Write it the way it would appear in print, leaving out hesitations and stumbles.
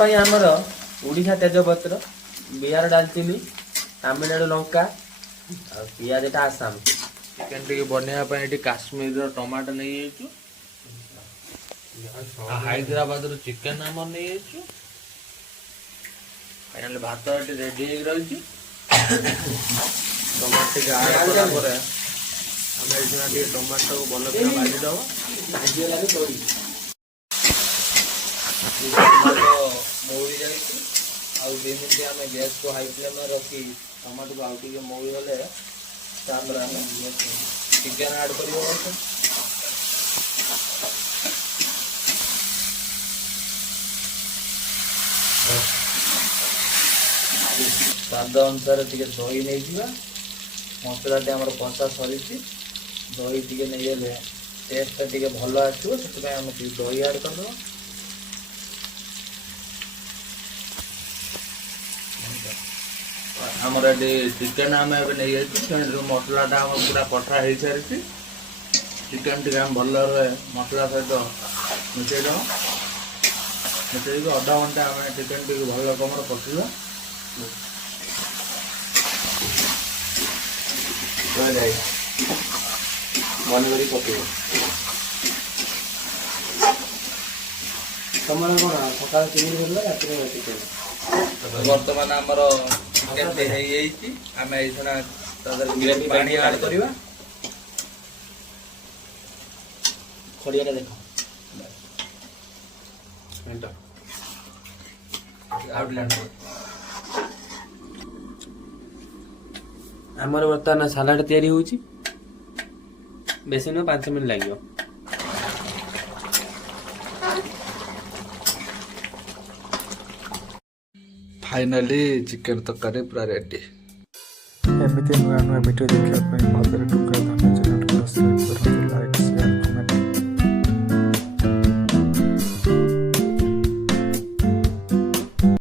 आमर उड़ीसा तेजपत्र बिहार डालचिनी तमिलनाडु लंका पियाज Assam chicken T बनवाई काश्मीर टमाटो नहीं हैदराबाद चिकेन आम नहीं फाइनाली भात रेडी रही टमाटो टमाटो भल भाजीदब मौड़ी जाए मिनट आम गैस को हाई फ्लेम रखी टमाटो को आउटे मौड़ी गले चिकेन ऐड कर स्वाद अनुसार टे दही नहीं जा मसला टे कषा सरी दही टे नहीं टेस्ट टे भल आसो से दही ऐड करदे आमर ये चिकेन आम नहीं मसलाटा पूरा कठा हो सारी चिकेन टी भल मसला सहित मिसेद मिसेक अधा घंटा आम चिकेन टी भल रकम कषा मन कर पक तुम कौन सका चिकेन रात चिकेन बर्तमान आमर चिकेन आम पानी ऐड करवा खड़िया देख आमर बर्तमान सालाड तैयारी होची बेसी नुह 5 मिनट लगे फाइनाली चिकेन तरकारी पूरा रेडी एमती नुआ नुआ भिडियो देखा मदर